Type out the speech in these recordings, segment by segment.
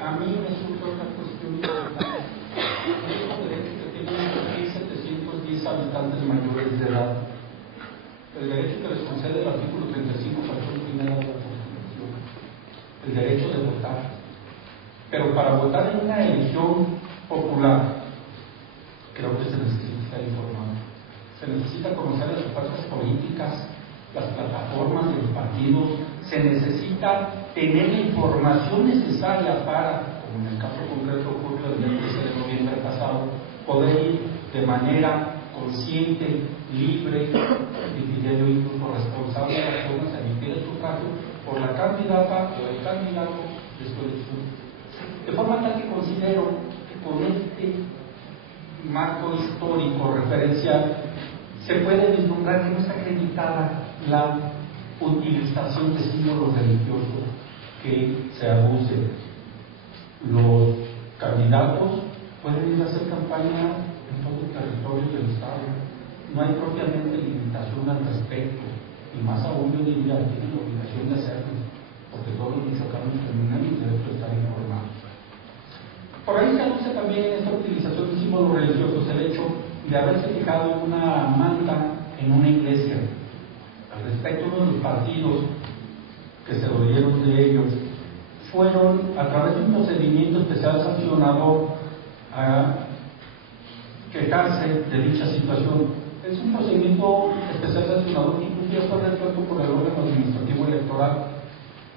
A mí me surge otra cuestión importante. El derecho que tienen 1.710 habitantes mayores de edad, el derecho que les concede el artículo 35, fracción primera de la Constitución, el derecho de votar. Pero para votar en una elección popular, creo que se necesita estar informado. Se necesita conocer las fuerzas políticas, las plataformas de los partidos, se necesita tener la información necesaria para, como en el caso concreto ocurrió el día 13 de noviembre pasado, poder ir de manera consciente, libre, y diría yo incluso responsable de las personas a emitir el sufragio por la candidata o el candidato de su elección. De forma tal que considero que con este marco histórico referencial se puede vislumbrar que no está acreditada la utilización de símbolos religiosos que se abuse. Los candidatos pueden ir a hacer campaña en todo el territorio del Estado. No hay propiamente limitación al respecto, y más aún yo diría que tienen la obligación de hacerlo, porque todos los michoacanos tenemos el derecho de estar informados. Por ahí se anuncia también esta utilización de símbolos religiosos, el hecho de haberse fijado una manta en una iglesia. Al respecto, uno de los partidos que se dolieron de ellos fueron, a través de un procedimiento especial sancionador, a quejarse de dicha situación. Es un procedimiento especial sancionador que incluso fue resuelto por el órgano administrativo electoral,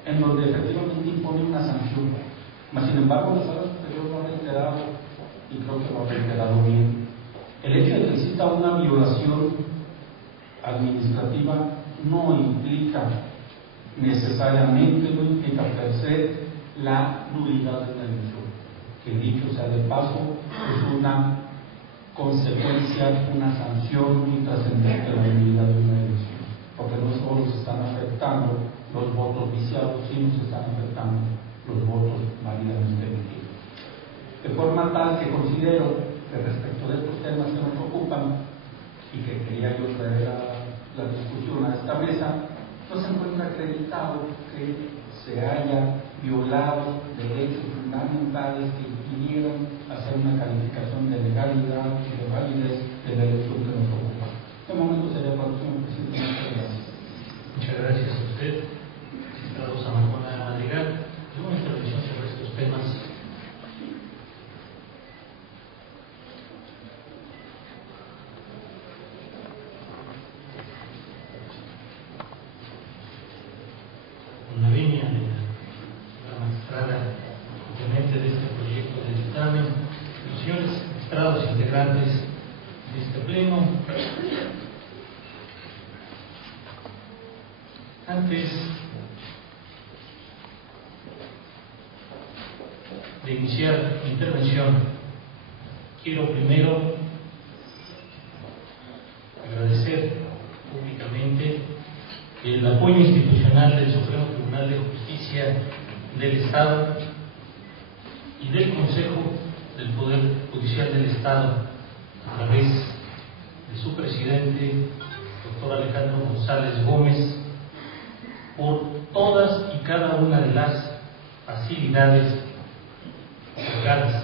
en donde efectivamente impone una sanción. Mas, sin embargo, la Sala Superior lo ha reiterado, y creo que lo ha reiterado bien. El hecho de que exista una violación administrativa no implica necesariamente, no implica per se la nulidad de la elección, que dicho sea de paso, es una consecuencia, una sanción muy trascendente de la nulidad de una elección, porque no solo se están afectando los votos viciados, sino se están afectando los votos válidamente emitidos. De forma tal que considero que respecto de estos temas que nos ocupan y que quería yo traer a la discusión a esta mesa, no se encuentra acreditado que se haya violado derechos fundamentales que impidieron hacer una calificación de legalidad y de validez de la elección que nos ocupa. De momento sería para el señor presidente. Muchas gracias. Muchas gracias a usted, magistrado Zamacona Madrigal. ¿Alguna intervención sobre estos temas? Una línea de la magistrada componente de este proyecto de dictamen, los señores magistrados integrantes de este pleno. Antes de iniciar mi intervención, quiero primero agradecer públicamente el apoyo institucional del Supremo Tribunal de Justicia del Estado y del Consejo del Poder Judicial del Estado, a través de su presidente, doctor Alejandro González Gómez, por todas y cada una de las facilidades otorgadas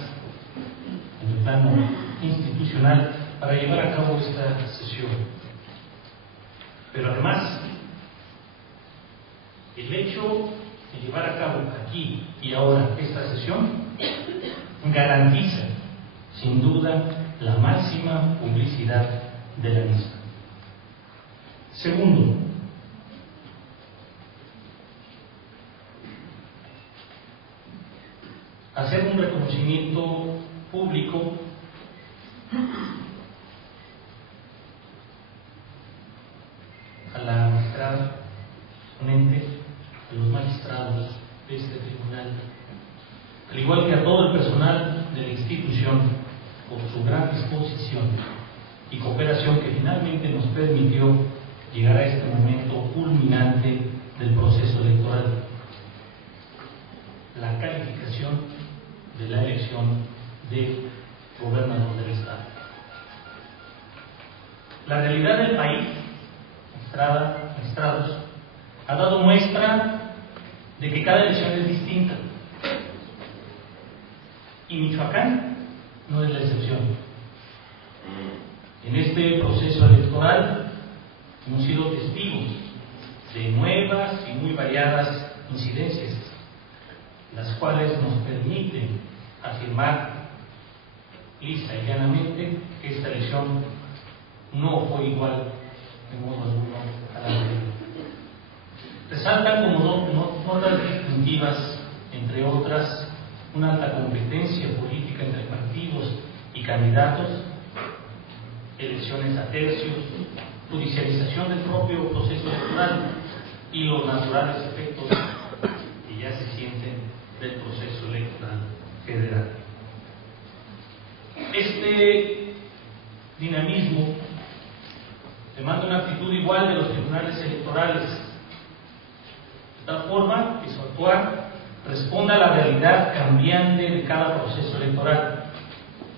en el plano institucional para llevar a cabo esta sesión. Pero además, el hecho de llevar a cabo aquí y ahora esta sesión garantiza, sin duda, la máxima publicidad de la misma. Segundo, hacer un reconocimiento público a la magistrada ponente, a los magistrados de este tribunal, al igual que a todo el personal de la institución, por su gran disposición y cooperación que finalmente nos permitió llegar a este momento culminante del proceso electoral, la calificación de la elección de gobernador del Estado. La realidad del país, magistrados, ha dado muestra de que cada elección es distinta. y Michoacán no es la excepción. En este proceso electoral hemos sido testigos de nuevas y muy variadas incidencias, las cuales nos permiten afirmar lisa y llanamente que esta elección no fue igual de modo alguno a la anterior. Resaltan como notas distintivas, entre otras, una alta competencia política entre partidos y candidatos, elecciones a tercios, judicialización del propio proceso electoral y los naturales efectos que ya se sienten del proceso electoral federal. Este dinamismo demanda una actitud igual de los tribunales electorales, de tal forma que su actuar responda a la realidad cambiante de cada proceso electoral.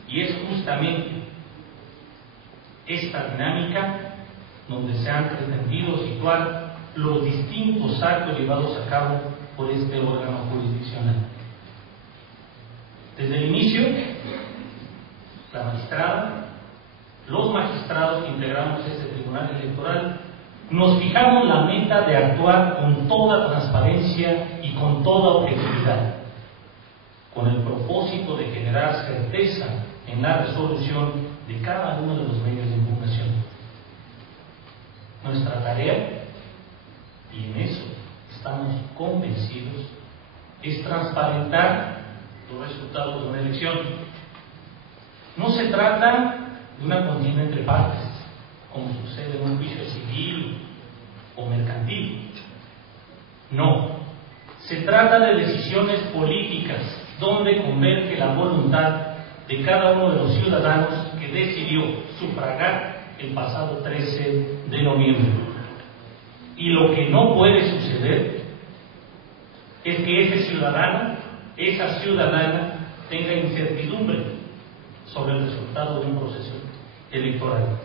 Y es justamente esta dinámica donde se han pretendido situar los distintos actos llevados a cabo por este órgano jurisdiccional. Desde el inicio, la magistrada, los magistrados que integramos este tribunal electoral, nos fijamos la meta de actuar con toda transparencia y con toda objetividad, con el propósito de generar certeza en la resolución de cada uno de los medios de impugnación. Nuestra tarea, y en eso estamos convencidos, es transparentar los resultados de una elección. No se trata de una contienda entre partes, como sucede en un juicio civil o mercantil. No, se trata de decisiones políticas donde converge la voluntad de cada uno de los ciudadanos que decidió sufragar el pasado 13 de noviembre. Y lo que no puede suceder es que ese ciudadano, esa ciudadana, tenga incertidumbre sobre el resultado de un proceso electoral.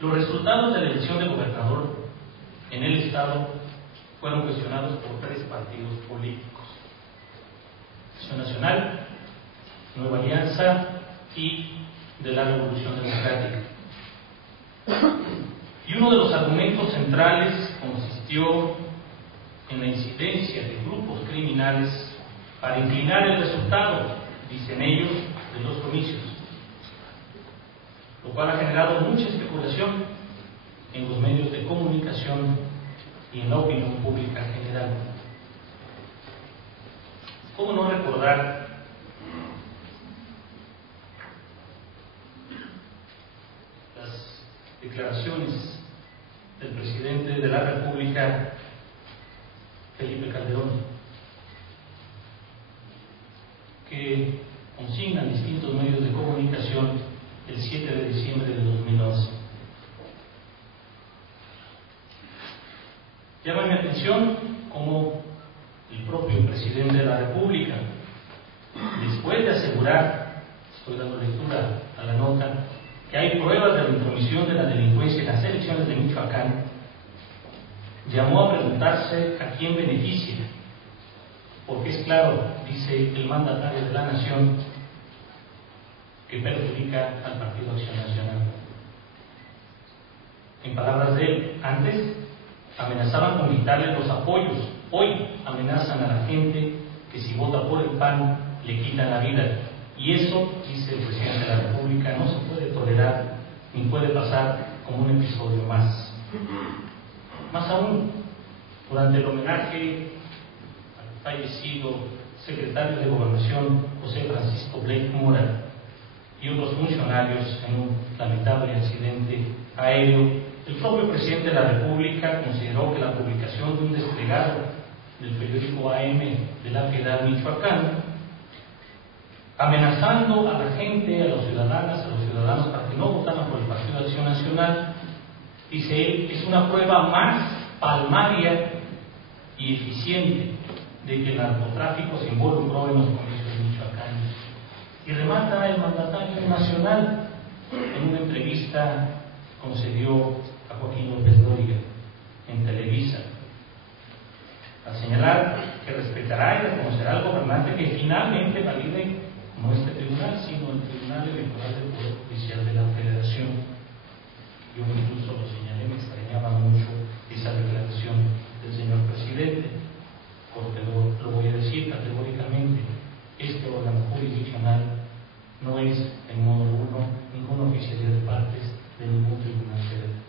Los resultados de la elección de gobernador en el Estado fueron cuestionados por 3 partidos políticos: Acción Nacional, Nueva Alianza y de la Revolución Democrática. Y uno de los argumentos centrales consistió en la incidencia de grupos criminales para inclinar el resultado, dicen ellos, de los comicios, lo cual ha generado mucha especulación en los medios de comunicación y en la opinión pública en general. ¿Cómo no recordar las declaraciones del presidente de la República, Felipe Calderón, que consignan distintos medios de comunicación el 7 de diciembre de 2011? Llama mi atención cómo el propio presidente de la República, después de asegurar, estoy dando lectura a la nota, que hay pruebas de la intromisión de la delincuencia en las elecciones de Michoacán, llamó a preguntarse a quién beneficia, porque es claro, dice el mandatario de la Nación, que perjudica al Partido Acción Nacional. En palabras de él, antes amenazaban con quitarle los apoyos, hoy amenazan a la gente que si vota por el PAN le quitan la vida. Y eso, dice el presidente de la República, no se puede tolerar ni puede pasar como un episodio más. Más aún, durante el homenaje al fallecido secretario de Gobernación José Francisco Blake Mora y otros funcionarios en un lamentable accidente aéreo, el propio presidente de la República consideró que la publicación de un desplegado del periódico AM de La Piedad, Michoacán, amenazando a la gente, a los ciudadanos para que no votaran por el Partido de Acción Nacional, dice él, es una prueba más palmaria y eficiente de que el narcotráfico se involucró en los comicios de Michoacán. Y remata el mandatario nacional en una entrevista concedió a Joaquín López Dóriga en Televisa. al señalar que respetará y reconocerá al gobernante que finalmente valide no este tribunal, sino el Tribunal Electoral del Poder Judicial de la Federación. Yo incluso lo señalé, me extrañaba mucho esa declaración del señor presidente, porque lo voy a decir categóricamente: este órgano jurisdiccional no es, en modo alguno, ninguna oficialía de partes de ningún tribunal federal.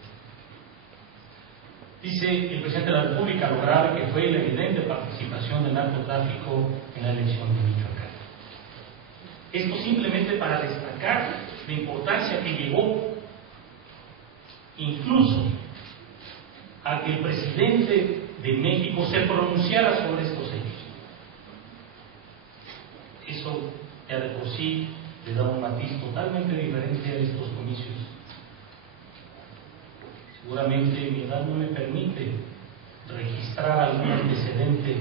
Dice el presidente de la República lo grave que fue la evidente participación del narcotráfico en la elección de Michoacán. Esto simplemente para destacar la importancia que llegó incluso a que el presidente de México se pronunciara sobre estos hechos. Eso ya de por sí le da un matiz totalmente diferente a estos comicios. Seguramente mi edad no me permite registrar algún antecedente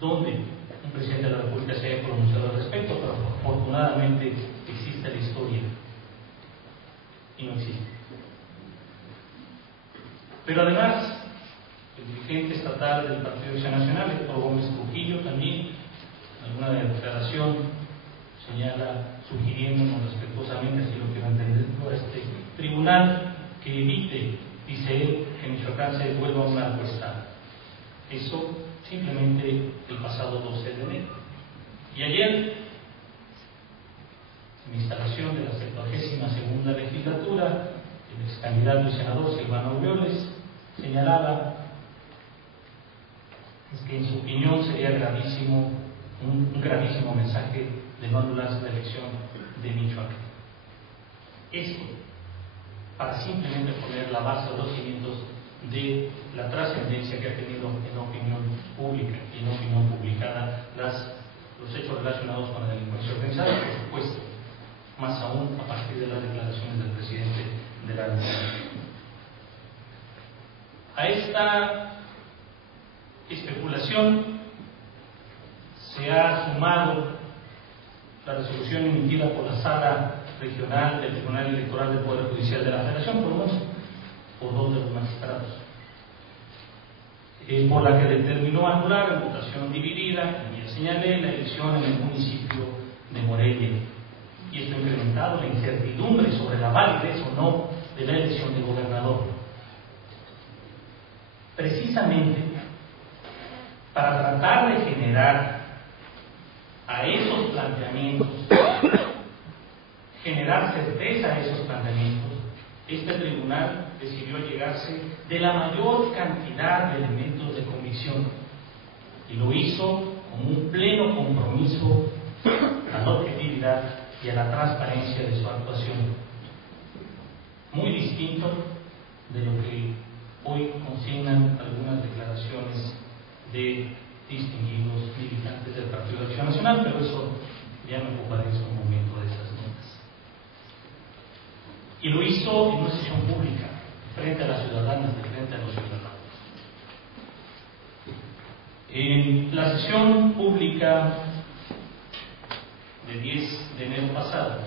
donde un presidente de la República se haya pronunciado al respecto, pero afortunadamente existe la historia y no existe. Pero además, el dirigente estatal del Partido de Acción Nacional, Héctor Gómez Trujillo, también en alguna declaración señala, sugiriéndonos respetuosamente, así lo quiero entender, por este tribunal que evite, dice él, que Michoacán se vuelva un narcoestado. Eso simplemente el pasado 12 de enero. Y ayer, en la instalación de la 72ª legislatura, el ex candidato y senador Silvano Aureoles señalaba que en su opinión sería gravísimo, un gravísimo mensaje de no anularse la elección de Michoacán. Esto para simplemente poner la base de los cimientos de la trascendencia que ha tenido en la opinión pública y en la opinión publicada los hechos relacionados con la delincuencia organizada, por supuesto, más aún a partir de las declaraciones del presidente de la República. A esta especulación se ha sumado la resolución emitida por la Sala Regional del Tribunal Electoral del Poder Judicial de la Federación, por dos de los magistrados, por la que determinó anular en votación dividida, como ya señalé, la elección en el municipio de Morelia. Y esto ha incrementado la incertidumbre sobre la validez o no de la elección de gobernador. Precisamente para tratar de generar a esos planteamientos, generar certeza a esos planteamientos, este tribunal decidió llegarse de la mayor cantidad de elementos de convicción y lo hizo con un pleno compromiso a la objetividad y a la transparencia de su actuación, muy distinto de lo que hoy consignan algunas declaraciones de distinguidos militantes del Partido de Acción Nacional, pero eso ya me ocuparé en su momento de esas notas. Y lo hizo en una sesión pública, frente a las ciudadanas, de frente a los ciudadanos. En la sesión pública de 10 de enero pasado,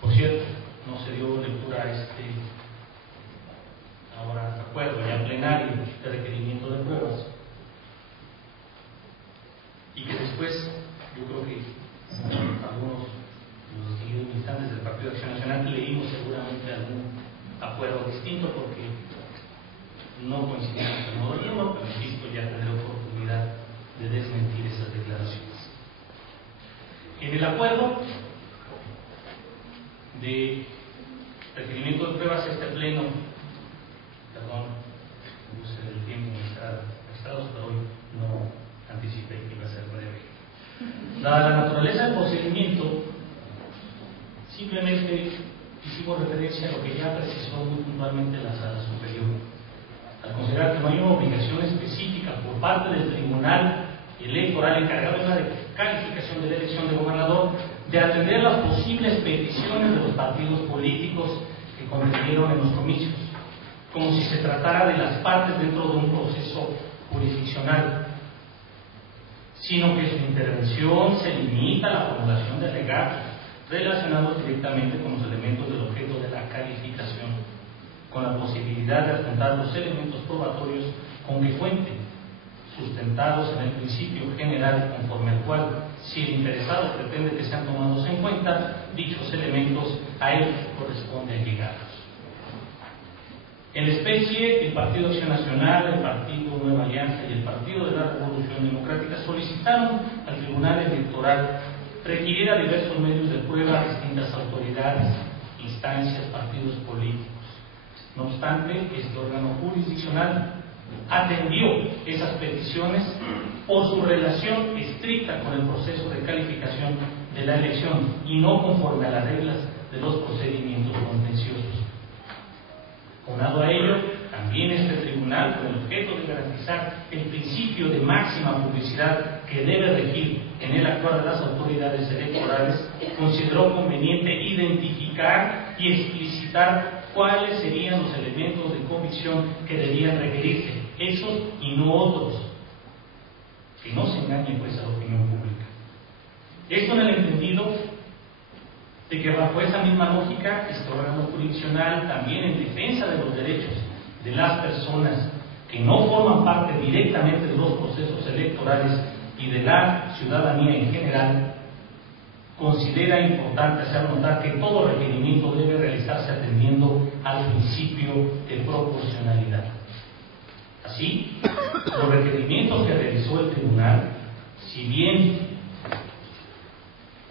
por cierto, no se dio lectura a este ahora acuerdo ya plenario de requerimiento de pruebas, y que después yo creo que algunos de los distinguidos militantes del Partido de Acción Nacional leímos seguramente algún acuerdo distinto porque no coincidimos en modo alguno, pero insisto, ya tendré oportunidad de desmentir esas declaraciones. En el acuerdo de requerimiento de pruebas, este pleno, use el tiempo magistrados, pero hoy no anticipé que iba a ser breve. Dada la naturaleza del procedimiento, simplemente hicimos referencia a lo que ya precisó muy puntualmente la Sala Superior, al considerar que no hay una obligación específica por parte del Tribunal Electoral encargado de la calificación de la elección de gobernador de atender las posibles peticiones de los partidos políticos que contribuyeron en los comicios, como si se tratara de las partes dentro de un proceso jurisdiccional, sino que su intervención se limita a la formulación de alegatos relacionados directamente con los elementos del objeto de la calificación, con la posibilidad de adjuntar los elementos probatorios con que cuente sustentados en el principio general conforme al cual, si el interesado pretende que sean tomados en cuenta, dichos elementos a él corresponde allegarlos. En especie, el Partido Acción Nacional, el Partido Nueva Alianza y el Partido de la Revolución Democrática solicitaron al Tribunal Electoral requiriera diversos medios de prueba a distintas autoridades, instancias, partidos políticos. No obstante, este órgano jurisdiccional atendió esas peticiones por su relación estricta con el proceso de calificación de la elección y no conforme a las reglas de los procedimientos contenciosos. Aunado a ello, también este tribunal, con el objeto de garantizar el principio de máxima publicidad que debe regir en el actuar de las autoridades electorales, consideró conveniente identificar y explicitar cuáles serían los elementos de convicción que debían requerirse, esos y no otros. Que no se engañe pues a la opinión pública. Esto en el entendido de que bajo esa misma lógica, este órgano jurisdiccional, también en defensa de los derechos de las personas que no forman parte directamente de los procesos electorales y de la ciudadanía en general, considera importante hacer notar que todo requerimiento debe realizarse atendiendo al principio de proporcionalidad. Así, los requerimientos que realizó el tribunal, si bien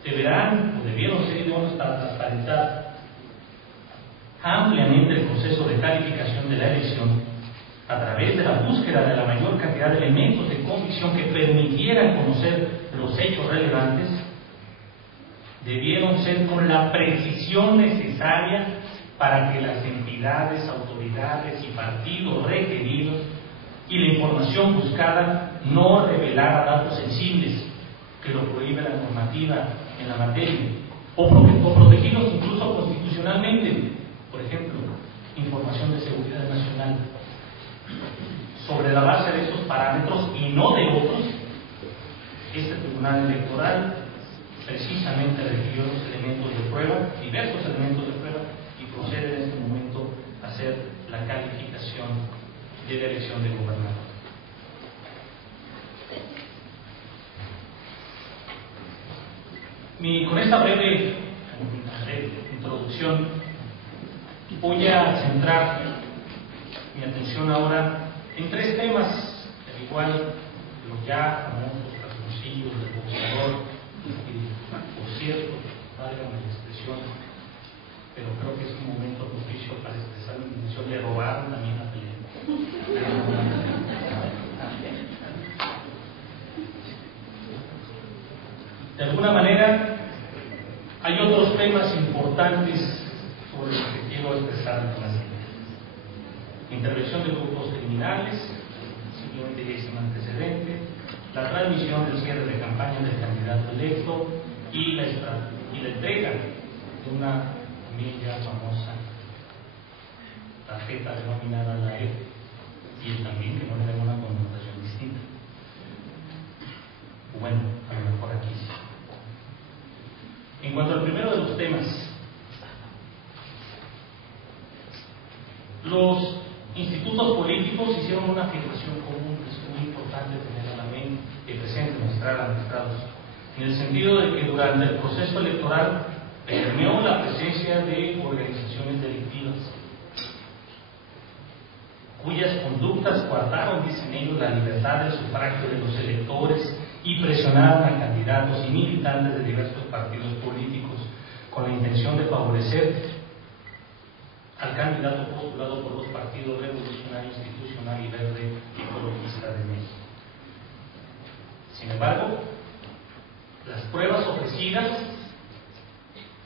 deberán o debieron ser idóneos para transparentar ampliamente el proceso de calificación de la elección, a través de la búsqueda de la mayor cantidad de elementos de convicción que permitieran conocer los hechos relevantes, debieron ser con la precisión necesaria para que las entidades, autoridades y partidos requeridos y la información buscada no revelara datos sensibles que lo prohíbe la normativa en la materia, o protegidos incluso constitucionalmente, por ejemplo, información de seguridad nacional. Sobre la base de esos parámetros y no de otros, este Tribunal Electoral precisamente requirió los elementos de prueba, diversos elementos de prueba, y procede en este momento a hacer la calificación de la elección de gobernador. Con esta breve introducción voy a centrar mi atención ahora en tres temas, al igual que los ya famosos calzoncillos del boxeador, por cierto, válgame la expresión, pero creo que es un momento propicio para expresar mi intención de robar también la pelea. De alguna manera, hay otros temas importantes sobre los que quiero expresar en clase. Intervención de grupos criminales, simplemente ya es un antecedente, la transmisión del cierre de campaña del candidato electo y la entrega de una también ya famosa tarjeta denominada la E, y el también que no le da una connotación distinta. Bueno, a lo mejor aquí sí. En cuanto al primero de los temas, los institutos políticos hicieron una afirmación común que es muy importante tener a la mente y presente, mostrar a los magistrados, en el sentido de que durante el proceso electoral permeó la presencia de organizaciones delictivas, cuyas conductas coartaron, dicen ellos, la libertad del sufragio de los electores y presionaron a candidatos y militantes de diversos partidos políticos con la intención de favorecer al candidato postulado por los partidos Revolucionario Institucional y Verde Ecologista de México. Sin embargo, las pruebas ofrecidas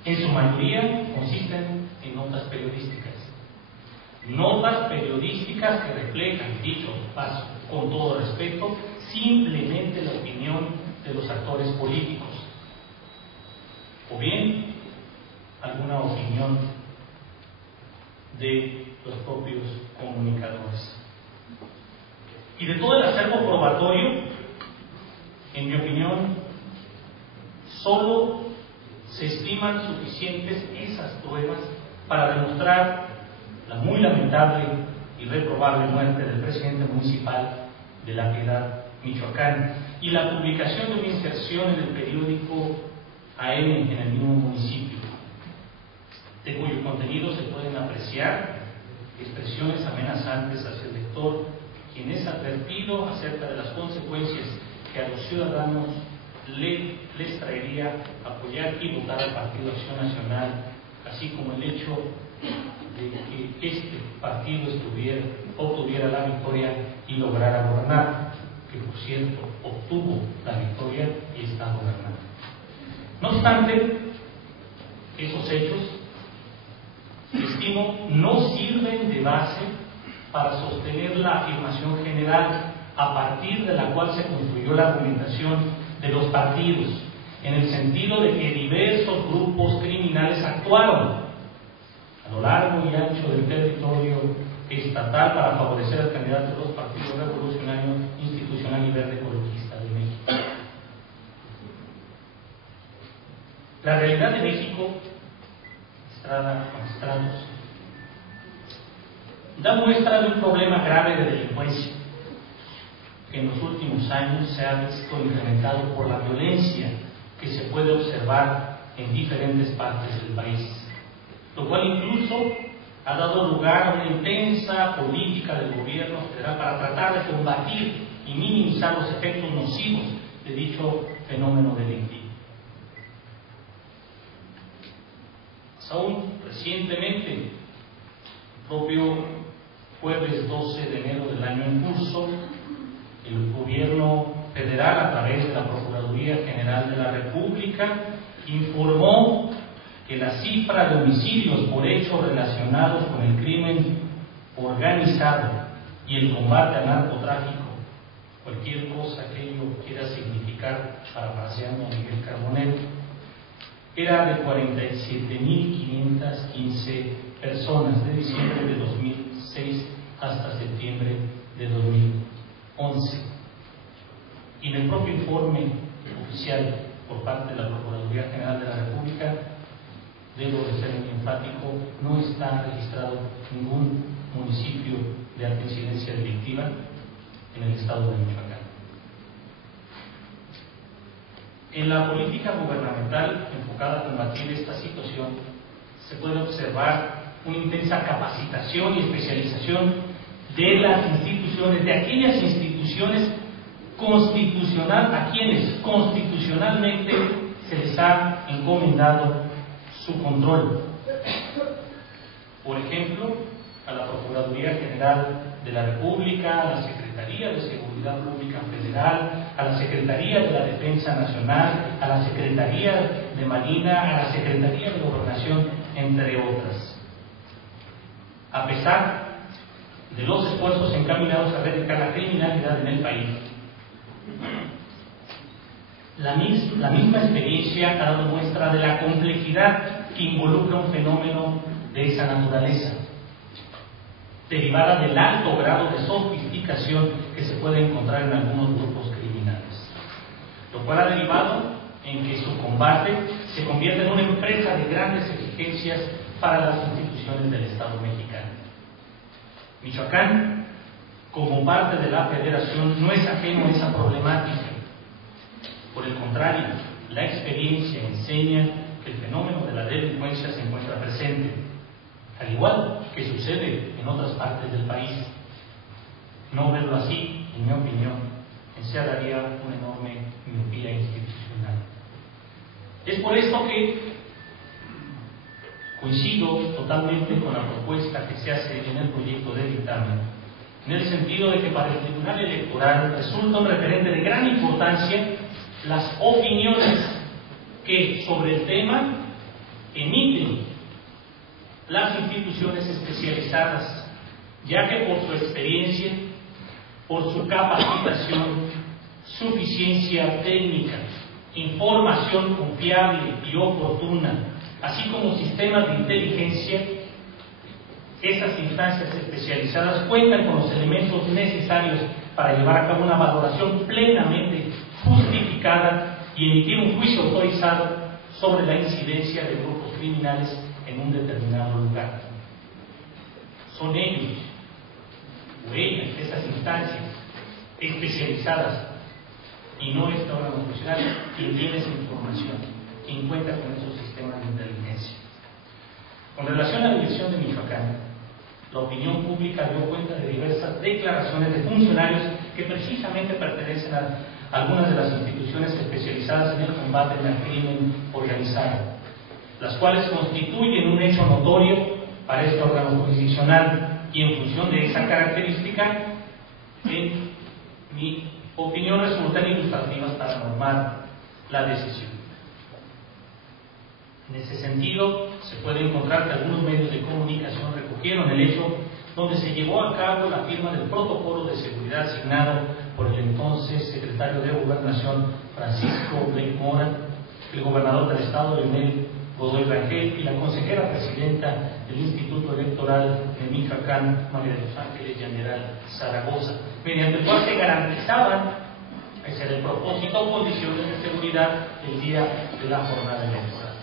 en su mayoría consisten en notas periodísticas. Notas periodísticas que reflejan, dicho paso, con todo respeto, simplemente la opinión de los actores políticos, o bien alguna opinión de los propios comunicadores. Y de todo el acervo probatorio, en mi opinión, solo se estiman suficientes esas pruebas para demostrar la muy lamentable y reprobable muerte del presidente municipal de La Piedad, Michoacán, y la publicación de una inserción en el periódico AM en el mismo municipio, de cuyo contenido se pueden apreciar expresiones amenazantes hacia el lector, quien es advertido acerca de las consecuencias que a los ciudadanos les traería apoyar y votar al Partido Acción Nacional, así como el hecho de que este partido obtuviera la victoria y lograra gobernar, que por cierto obtuvo la victoria y está gobernando. No obstante, esos hechos, estimo, no sirven de base para sostener la afirmación general a partir de la cual se construyó la argumentación de los partidos, en el sentido de que diversos grupos criminales actuaron a lo largo y ancho del territorio estatal para favorecer al candidato de los partidos Revolucionario, Institucional y Verde Ecologista de México. La realidad de México, Estrada, magistrados, da muestra de un problema grave de delincuencia que en los últimos años se ha visto incrementado por la violencia que se puede observar en diferentes partes del país, lo cual incluso ha dado lugar a una intensa política del gobierno federal para tratar de combatir y minimizar los efectos nocivos de dicho fenómeno delictivo. Aún recientemente, el propio jueves 12 de enero del año en curso, el gobierno federal, a través de la Procuraduría General de la República, informó que la cifra de homicidios por hechos relacionados con el crimen organizado y el combate al narcotráfico, cualquier cosa que ello quiera significar, parafraseando a Miguel Carbonell, era de 47.515 personas de diciembre de 2006 hasta septiembre de 2011. Y en el propio informe oficial por parte de la Procuraduría General de la República, debo de ser muy enfático, no está registrado ningún municipio de alta incidencia delictiva en el estado de Michoacán. En la política gubernamental enfocada a combatir esta situación, se puede observar una intensa capacitación y especialización de las instituciones, de aquellas instituciones a quienes constitucionalmente se les ha encomendado su control. Por ejemplo, a la Procuraduría General de la República, a la Secretaría de Seguridad Pública Federal, a la Secretaría de la Defensa Nacional, a la Secretaría de Marina, a la Secretaría de Gobernación, entre otras. A pesar de los esfuerzos encaminados a erradicar la criminalidad en el país, la misma experiencia ha dado muestra de la complejidad que involucra un fenómeno de esa naturaleza, derivada del alto grado de sofisticación que se puede encontrar en algunos grupos criminales, lo cual ha derivado en que su combate se convierta en una empresa de grandes exigencias para las instituciones del Estado mexicano. Michoacán, como parte de la Federación, no es ajeno a esa problemática. Por el contrario, la experiencia enseña que el fenómeno de la delincuencia se encuentra presente, al igual que sucede en otras partes del país. No verlo así, en mi opinión, encerraría una enorme miopía institucional. Es por esto que coincido totalmente con la propuesta que se hace en el proyecto de dictamen, en el sentido de que para el Tribunal Electoral resulta un referente de gran importancia las opiniones que sobre el tema emiten las instituciones especializadas, ya que por su experiencia, por su capacitación, suficiencia técnica, información confiable y oportuna, así como sistemas de inteligencia, esas instancias especializadas cuentan con los elementos necesarios para llevar a cabo una valoración plenamente justificada y emitir un juicio autorizado sobre la incidencia de grupos criminales en un determinado lugar. Son ellos o ellas, esas instancias especializadas, y no este órgano profesional quien tiene esa información, quien cuenta con esos sistemas de inteligencia. Con relación a la elección de Michoacán, la opinión pública dio cuenta de diversas declaraciones de funcionarios que precisamente pertenecen a algunas de las instituciones especializadas en el combate al crimen organizado, las cuales constituyen un hecho notorio para este órgano jurisdiccional, y en función de esa característica, en mi opinión, resultan ilustrativas para normar la decisión. En ese sentido, se puede encontrar que algunos medios de comunicación recogieron el hecho donde se llevó a cabo la firma del protocolo de seguridad asignado por el entonces secretario de Gobernación Francisco Blake Mora, el gobernador del estado Leonel Godoy Rangel y la consejera presidenta del Instituto Electoral de Michoacán, María de los Ángeles General Zaragoza, mediante el cual se garantizaban, ese era el propósito, condiciones de seguridad el día de la jornada electoral.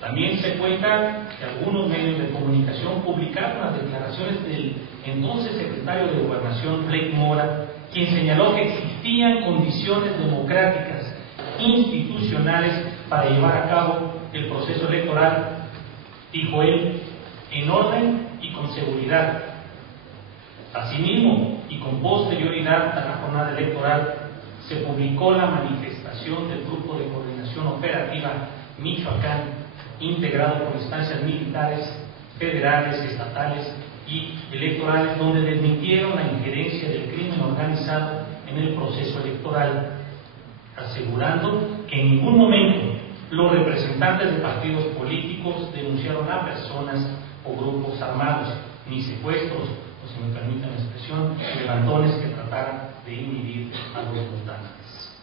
También se cuenta que algunos medios de comunicación publicaron las declaraciones del entonces secretario de Gobernación, Blake Mora, quien señaló que existían condiciones democráticas institucionales para llevar a cabo el proceso electoral, dijo él, en orden y con seguridad. Asimismo, y con posterioridad a la jornada electoral, se publicó la manifestación del Grupo de Coordinación Operativa Michoacán, integrado por instancias militares, federales, estatales y electorales, donde desmintieron la injerencia del crimen organizado en el proceso electoral, asegurando que en ningún momento los representantes de partidos políticos denunciaron a personas o grupos armados, ni secuestros, o si me permiten la expresión, levantones que trataran de inhibir a los votantes.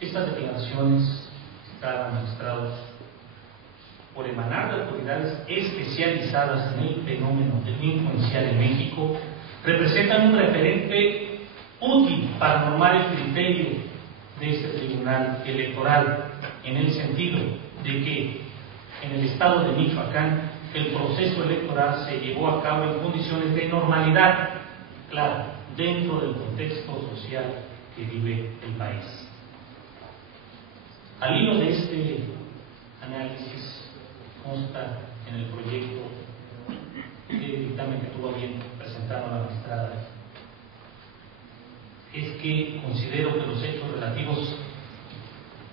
Estas declaraciones estaban magistrados por emanar de autoridades especializadas en el fenómeno delincuencial en México, representan un referente útil para normar el criterio de este tribunal electoral, en el sentido de que en el estado de Michoacán el proceso electoral se llevó a cabo en condiciones de normalidad, claro, dentro del contexto social que vive el país. Al hilo de este análisis, consta en el proyecto de dictamen que tuvo a bien presentar a la magistrada, es que considero que los hechos relativos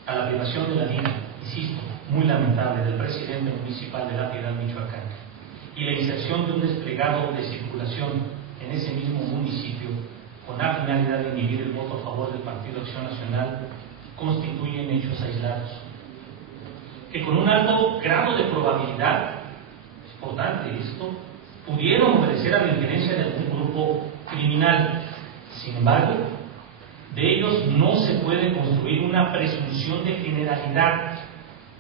a la privación de la vida, insisto, muy lamentable, del presidente municipal de La Piedad, Michoacán, y la inserción de un desplegado de circulación en ese mismo municipio con la finalidad de inhibir el voto a favor del Partido Acción Nacional, constituyen hechos aislados, que con un alto grado de probabilidad, es importante esto, pudieron obedecer a la injerencia de algún grupo criminal. Sin embargo, de ellos no se puede construir una presunción de generalidad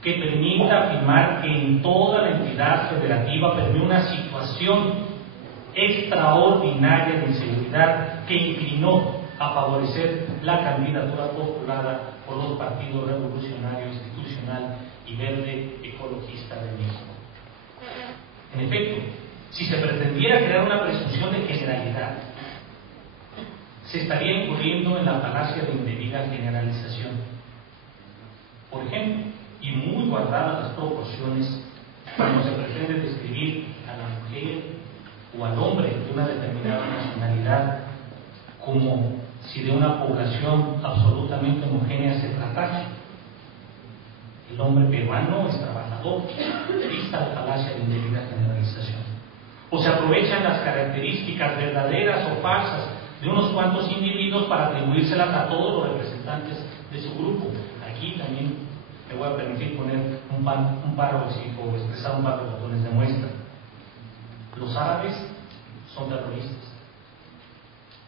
que permita afirmar que en toda la entidad federativa permeó una situación extraordinaria de inseguridad que inclinó a favorecer la candidatura postulada por los partidos Revolucionario Institucional y Verde Ecologista de México. En efecto, si se pretendiera crear una presunción de generalidad, se estaría incurriendo en la falacia de indebida generalización. Por ejemplo, y muy guardadas las proporciones, cuando se pretende describir a la mujer o al hombre de una determinada nacionalidad como si de una población absolutamente homogénea se tratase. El hombre peruano es trabajador, vista la falacia de indebida generalización. O se aprovechan las características verdaderas o falsas de unos cuantos individuos para atribuírselas a todos los representantes de su grupo. Aquí también me voy a permitir poner un párrafo o expresar un par de botones de muestra. Los árabes son terroristas,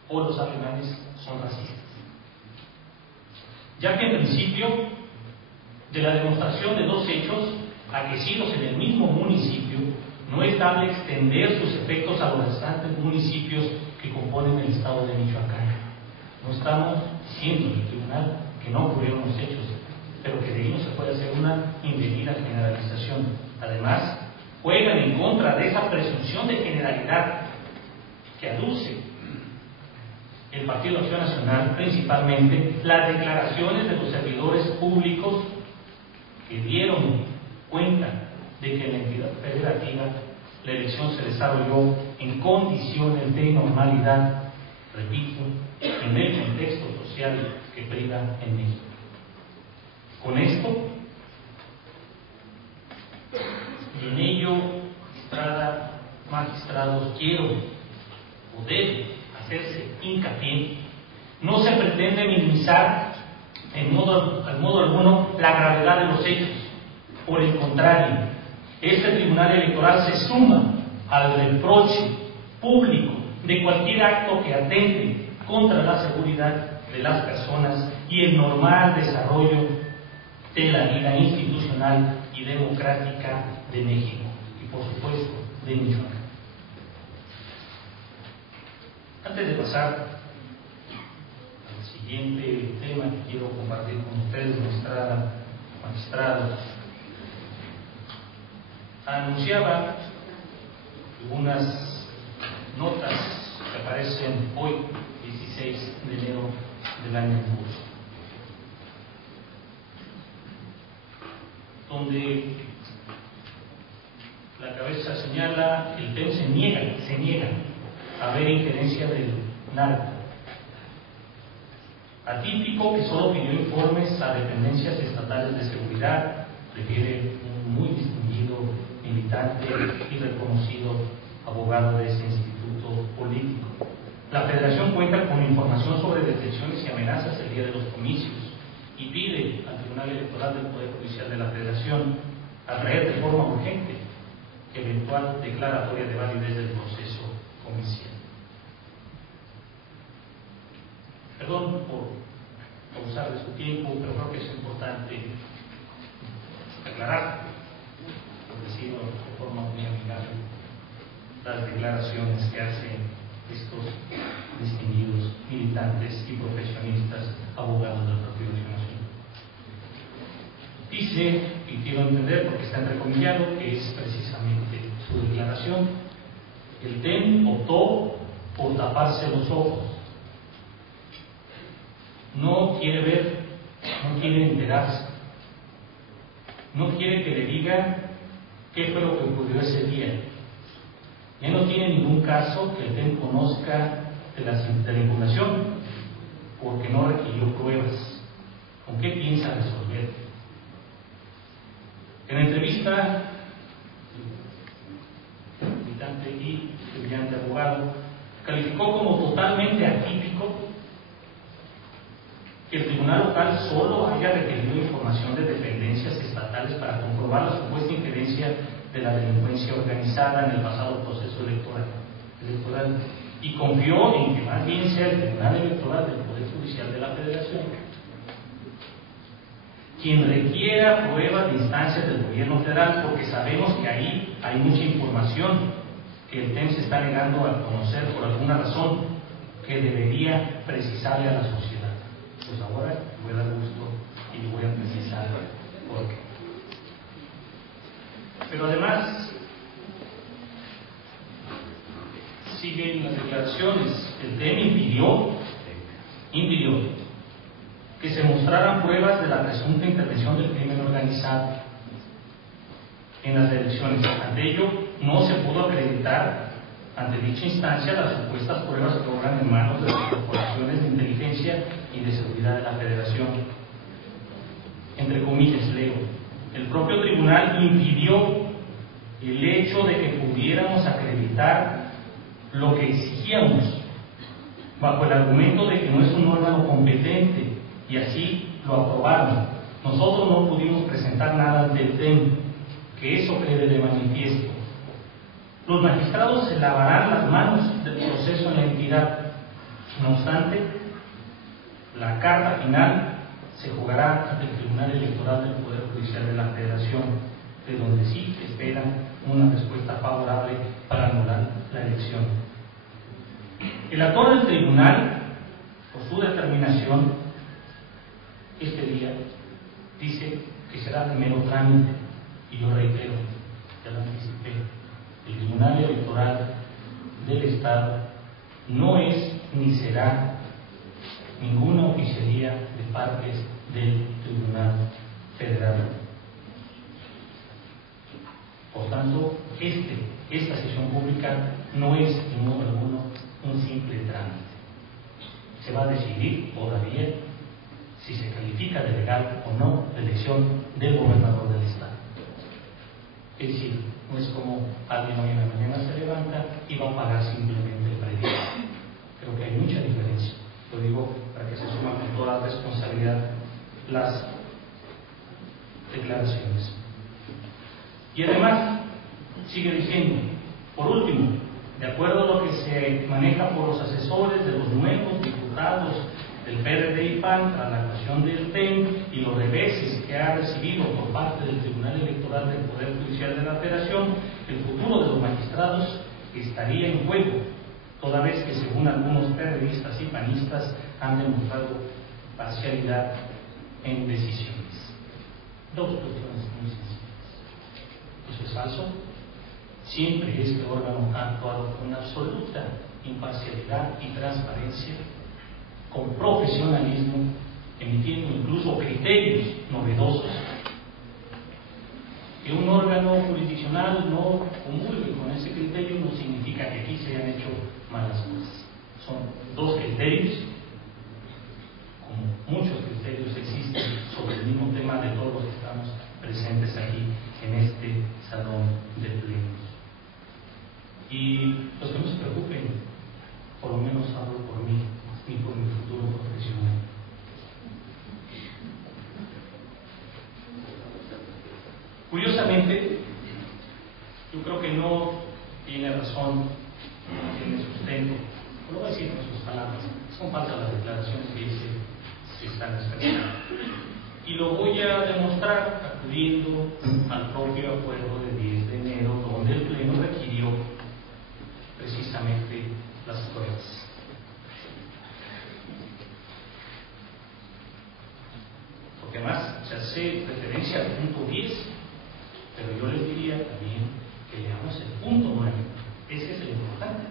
o los alemanes son racistas. Ya que en principio, de la demostración de dos hechos aquecidos en el mismo municipio, no es dable extender sus efectos a los restantes municipios que componen el estado de Michoacán. No estamos diciendo en el tribunal que no ocurrieron los hechos, pero que de ellos se puede hacer una indebida generalización. Además, juegan en contra de esa presunción de generalidad que aduce el Partido Acción Nacional, principalmente las declaraciones de los servidores públicos que dieron cuenta de que en la entidad federativa la elección se desarrolló en condiciones de normalidad, repito, en el contexto social que priva en México. Con esto, y en ello, magistrados, quiero o debe hacerse hincapié, no se pretende minimizar al modo alguno la gravedad de los hechos. Por el contrario, este Tribunal Electoral se suma al reproche público de cualquier acto que atente contra la seguridad de las personas y el normal desarrollo de la vida institucional y democrática de México y, por supuesto, de Michoacán. Antes de pasar al siguiente tema que quiero compartir con ustedes, magistrados, anunciaba algunas notas que aparecen hoy, 16 de enero del año en curso, donde la cabeza señala que el TEM se niega a ver injerencia del narco. Atípico que solo pidió informes a dependencias estatales de seguridad, refiere un muy distinguido militante y reconocido abogado de ese instituto político. La Federación cuenta con información sobre detenciones y amenazas el día de los comicios y pide al Tribunal Electoral del Poder Judicial de la Federación atraer de forma urgente eventual declaratoria de validez del proceso comicial. Perdón por abusar de su tiempo, pero creo que es importante aclarar, por decirlo de forma muy amigable, las declaraciones que hacen estos distinguidos militantes y profesionistas abogados del Partido Nacional. Dice, y quiero entender porque está entrecomillado, que es precisamente su declaración: el TEM optó por taparse los ojos. No quiere ver, no quiere enterarse, no quiere que le digan qué fue lo que ocurrió ese día. Ya no tiene ningún caso que el TEM conozca de la impugnación, porque no requirió pruebas. ¿Con qué piensa resolver? En entrevista, el militante y brillante abogado calificó como totalmente atípico que el tribunal local solo haya requerido información de dependencias estatales para comprobar la supuesta injerencia de la delincuencia organizada en el pasado proceso electoral y confió en que más bien sea el Tribunal Electoral del Poder Judicial de la Federación quien requiera pruebas de instancias del gobierno federal, porque sabemos que ahí hay mucha información que el TEM se está negando a conocer por alguna razón que debería precisarle a la sociedad. Pues ahora voy a dar gusto y le voy a precisar por qué. Pero además, siguen las declaraciones. El TEM impidió que se mostraran pruebas de la presunta intervención del crimen organizado en las elecciones. Ante ello, no se pudo acreditar ante dicha instancia las supuestas pruebas que obran en manos de las corporaciones de inteligencia y de seguridad de la Federación. Entre comillas, leo: el propio tribunal impidió el hecho de que pudiéramos acreditar lo que exigíamos, bajo el argumento de que no es un órgano competente, y así lo aprobaron. Nosotros no pudimos presentar nada ante el TEM, que eso quede de manifiesto. Los magistrados se lavarán las manos del proceso en la entidad. No obstante, la carta final se jugará ante el Tribunal Electoral del Poder Judicial de la Federación, de donde sí esperan una respuesta favorable para anular la elección. El actor del tribunal, por su determinación, este día dice que será de mero trámite, y yo reitero, ya lo anticipé, el Tribunal Electoral del Estado no es ni será ninguna oficialía de partes del Tribunal Federal. Por tanto, esta sesión pública no es, en modo alguno, un simple trámite. Se va a decidir todavía si se califica de legal o no la elección del gobernador del estado. Es decir, no es como alguien hoy en la mañana se levanta y va a pagar simplemente el predial. Creo que hay mucha diferencia. Lo digo para que se suman con toda responsabilidad las declaraciones. Y además, sigue diciendo, por último, de acuerdo a lo que se maneja por los asesores de los nuevos diputados del PRD y PAN tras la actuación del TEN y los reveses que ha recibido por parte del Tribunal Electoral del Poder Judicial de la Federación, el futuro de los magistrados estaría en juego, toda vez que según algunos PRDistas y panistas han demostrado parcialidad en decisiones. Dos cuestiones muy sencillas. Eso es falso. Siempre este órgano ha actuado con absoluta imparcialidad y transparencia, con profesionalismo, emitiendo incluso criterios novedosos. Que un órgano jurisdiccional no comulgue con ese criterio no significa que aquí se hayan hecho malas cosas. Son dos criterios, como muchos criterios existen sobre el mismo tema de todos los que estamos presentes aquí en este salón de plenos. Y los que no se preocupen, por lo menos hablo por mí ni por mi futuro profesional. Curiosamente, yo creo que no tiene razón, no tiene sustento. Lo voy a decir con sus palabras, son falsas las declaraciones que se están expresando. Y lo voy a demostrar acudiendo al propio acuerdo de 10 de enero, donde el Pleno requirió precisamente las pruebas. Porque además se hace referencia al punto 10, pero yo les diría también que leamos el punto 9. Ese es el importante,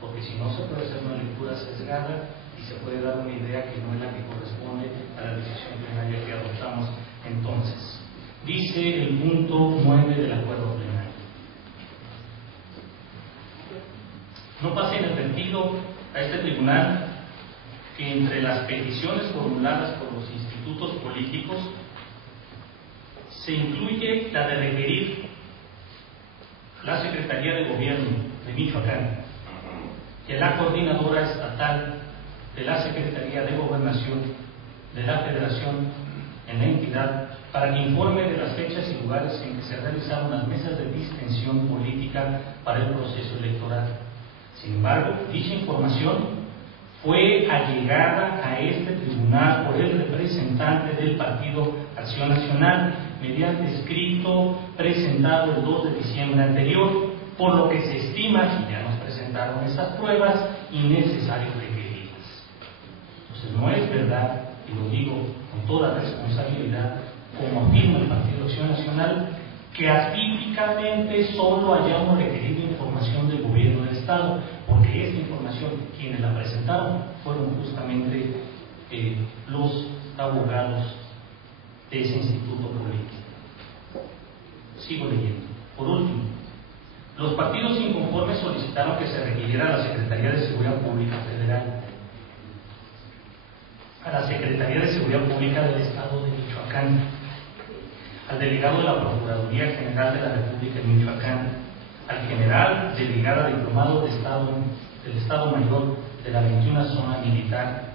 porque si no se puede hacer una lectura sesgada y se puede dar una idea que no es la que corresponde a la decisión plenaria que adoptamos entonces. Dice el punto 9 del acuerdo plenario: no pase inadvertido a este tribunal que entre las peticiones formuladas por los institutos políticos se incluye la de requerir la Secretaría de Gobierno de Michoacán y a la Coordinadora Estatal de la Secretaría de Gobernación de la Federación en la entidad para que informe de las fechas y lugares en que se realizaron las mesas de distensión política para el proceso electoral. Sin embargo, dicha información fue allegada a este tribunal por el representante del Partido Acción Nacional mediante escrito presentado el 2 de diciembre anterior, por lo que se estima, y ya nos presentaron esas pruebas, innecesario requerirlas. Entonces no es verdad, y lo digo con toda responsabilidad, como afirma el Partido Acción Nacional, que atípicamente solo hayamos requerido información del gobierno del Estado, porque esta información, quienes la presentaron, fueron justamente los abogados de ese instituto político. Sigo leyendo. Por último, los partidos inconformes solicitaron que se requiriera a la Secretaría de Seguridad Pública Federal, a la Secretaría de Seguridad Pública del Estado de Michoacán, al delegado de la Procuraduría General de la República de Michoacán, al general de brigada diplomado del Estado Mayor de la 21 Zona Militar,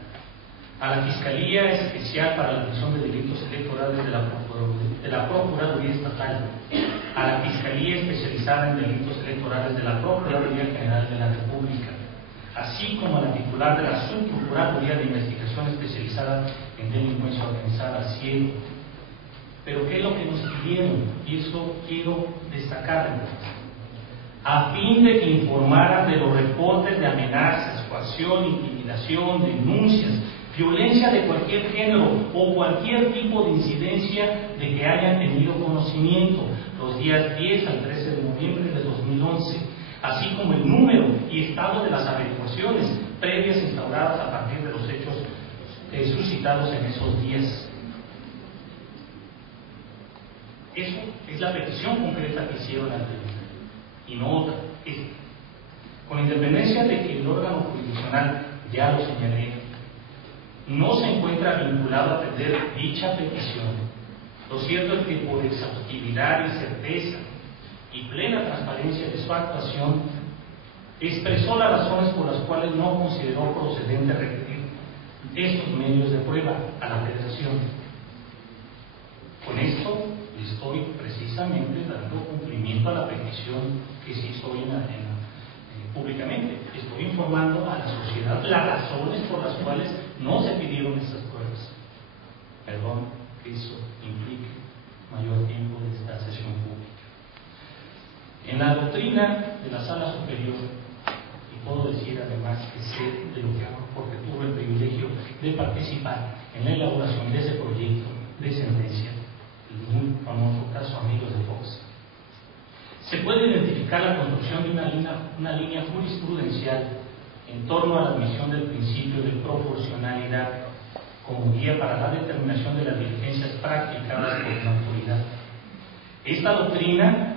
a la Fiscalía Especial para la Atención de Delitos Electorales de la Procuraduría Estatal, a la Fiscalía Especializada en Delitos Electorales de la Procuraduría General de la República, así como a la titular de la Subprocuraduría de Investigación Especializada en Delincuencia Organizada, CIEGO. Pero ¿qué es lo que nos pidieron? Y eso quiero destacarlo. A fin de que informaran de los reportes de amenazas, coacción, intimidación, denuncias, violencia de cualquier género o cualquier tipo de incidencia de que hayan tenido conocimiento los días 10 al 13 de noviembre de 2011, así como el número y estado de las averiguaciones previas instauradas a partir de los hechos suscitados en esos días. Eso es la petición concreta que hicieron al tribunal, y no otra. Con independencia de que el órgano jurisdiccional, ya lo señalé, no se encuentra vinculado a atender dicha petición, lo cierto es que por exhaustividad y certeza y plena transparencia de su actuación, expresó las razones por las cuales no consideró procedente requerir estos medios de prueba a la Federación. Con esto le estoy precisamente dando cumplimiento a la petición que se hizo hoy públicamente. Estoy informando a la sociedad las razones por las cuales no se pidieron estas pruebas. Perdón que eso implique mayor tiempo de esta sesión pública. En la doctrina de la Sala Superior, y puedo decir además que sé de lo que hago porque tuve el privilegio de participar en la elaboración de ese proyecto de sentencia, el muy famoso caso Amigos de Fox, se puede identificar la construcción de una línea jurisprudencial en torno a la admisión del principio de proporcionalidad como guía para la determinación de las diligencias practicadas por una autoridad. Esta doctrina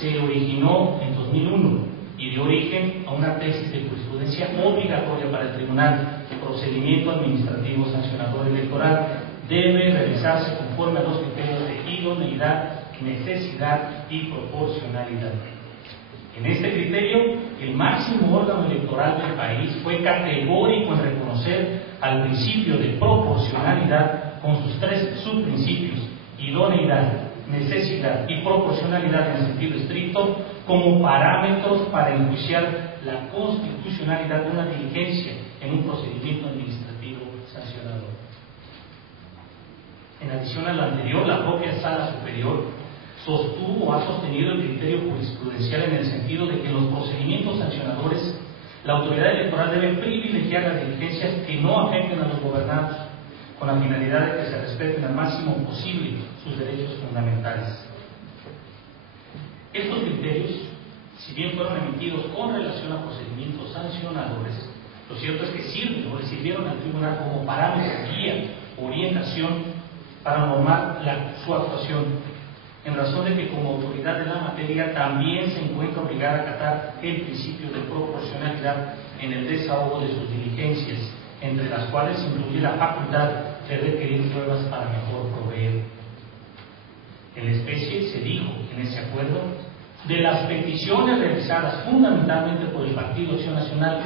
se originó en 2001 y dio origen a una tesis de jurisprudencia obligatoria para el tribunal. El procedimiento administrativo sancionador electoral debe realizarse conforme a los criterios de idoneidad, necesidad y proporcionalidad. En este criterio, el máximo órgano electoral del país fue categórico en reconocer al principio de proporcionalidad con sus tres subprincipios: idoneidad, necesidad y proporcionalidad en el sentido estricto, como parámetros para enjuiciar la constitucionalidad de una diligencia en un procedimiento administrativo sancionador. En adición a lo anterior, la propia Sala Superior sostuvo o ha sostenido el criterio jurisprudencial en el sentido de que en los procedimientos sancionadores la autoridad electoral debe privilegiar las diligencias que no afecten a los gobernados, con la finalidad de que se respeten al máximo posible sus derechos fundamentales. Estos criterios, si bien fueron emitidos con relación a procedimientos sancionadores, lo cierto es que sirven o le sirvieron al tribunal como parámetro, guía, orientación para normar su actuación, en razón de que como autoridad de la materia también se encuentra obligada a acatar el principio de proporcionalidad en el desahogo de sus diligencias, entre las cuales incluye la facultad de requerir pruebas para mejor proveer. En la especie se dijo en ese acuerdo: de las peticiones realizadas fundamentalmente por el Partido Acción Nacional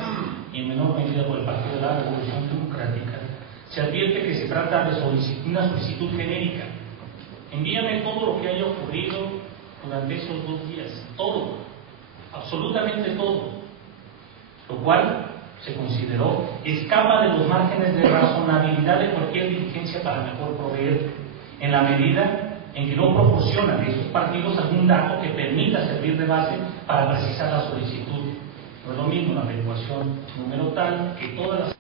y en menor medida por el Partido de la Revolución Democrática, se advierte que se trata de una solicitud genérica. Envíame todo lo que haya ocurrido durante esos 2 días, todo, absolutamente todo, lo cual se consideró escapa de los márgenes de razonabilidad de cualquier diligencia para mejor proveer, en la medida en que no proporcionan a esos partidos algún dato que permita servir de base para precisar la solicitud. No es lo mismo la averiguación número tal que todas las